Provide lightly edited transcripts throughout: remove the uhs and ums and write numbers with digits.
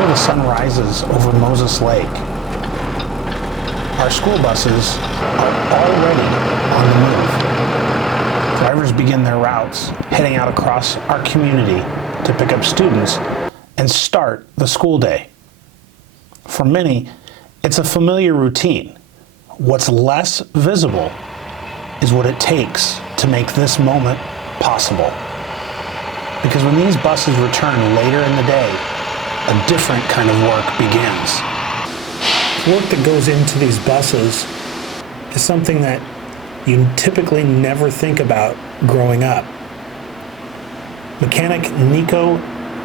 before the sun rises over Moses Lake, our school buses are already on the move. Drivers begin their routes, heading out across our community to pick up students and start the school day. For many, it's a familiar routine. What's less visible is what it takes to make this moment possible. Because when these buses return later in the day, a different kind of work begins. Work that goes into these buses is something that you typically never think about growing up. Mechanic Nico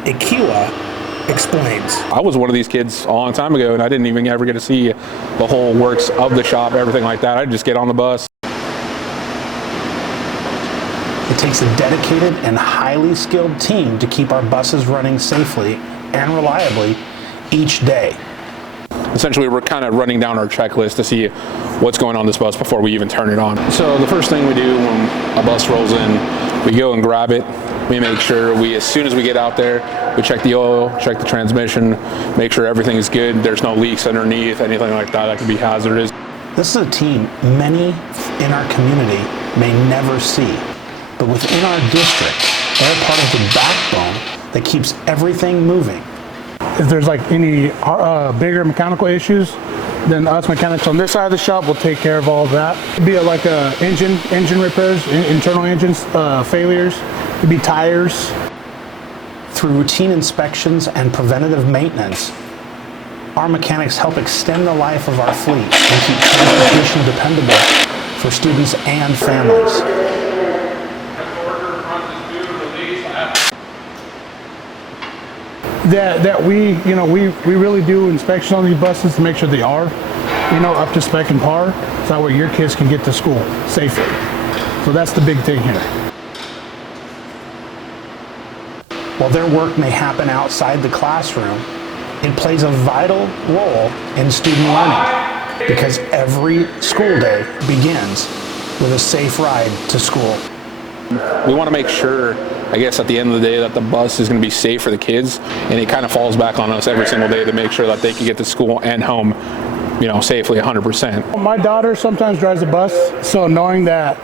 Ikiwa explains. I was one of these kids a long time ago, and I didn't even ever get to see the whole works of the shop, everything like that. I'd just get on the bus. It takes a dedicated and highly skilled team to keep our buses running safely and reliably each day. Essentially, we're kind of running down our checklist to see what's going on this bus before we even turn it on. So the first thing we do when a bus rolls in, we go and grab it. We make sure as soon as we get out there, we check the oil, check the transmission, make sure everything is good, there's no leaks underneath, anything like that could be hazardous. This is a team many in our community may never see, but within our district, they're part of the backbone that keeps everything moving. If there's like any bigger mechanical issues, then us mechanics on this side of the shop will take care of all of that. It'd be like engine repairs, internal engines failures. It'd be tires. Through routine inspections and preventative maintenance, our mechanics help extend the life of our fleet and keep transportation dependable for students and families. That we really do inspections on these buses to make sure they are, up to spec and par, so that way your kids can get to school safely. So that's the big thing here. While their work may happen outside the classroom, it plays a vital role in student learning because every school day begins with a safe ride to school. We want to make sure, I guess, at the end of the day that the bus is going to be safe for the kids, and it kind of falls back on us every single day to make sure that they can get to school and home, safely 100%. My daughter sometimes drives a bus, so knowing that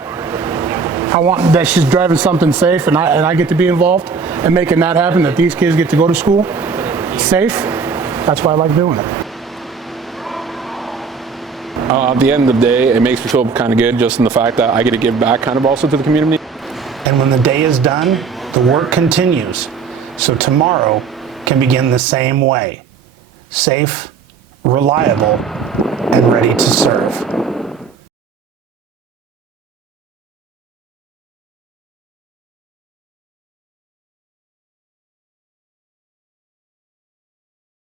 I want that she's driving something safe and I get to be involved and making that happen, that these kids get to go to school safe, that's why I like doing it. At the end of the day, it makes me feel kind of good just in the fact that I get to give back kind of also to the community. And when the day is done, the work continues. So tomorrow can begin the same way. Safe, reliable, and ready to serve.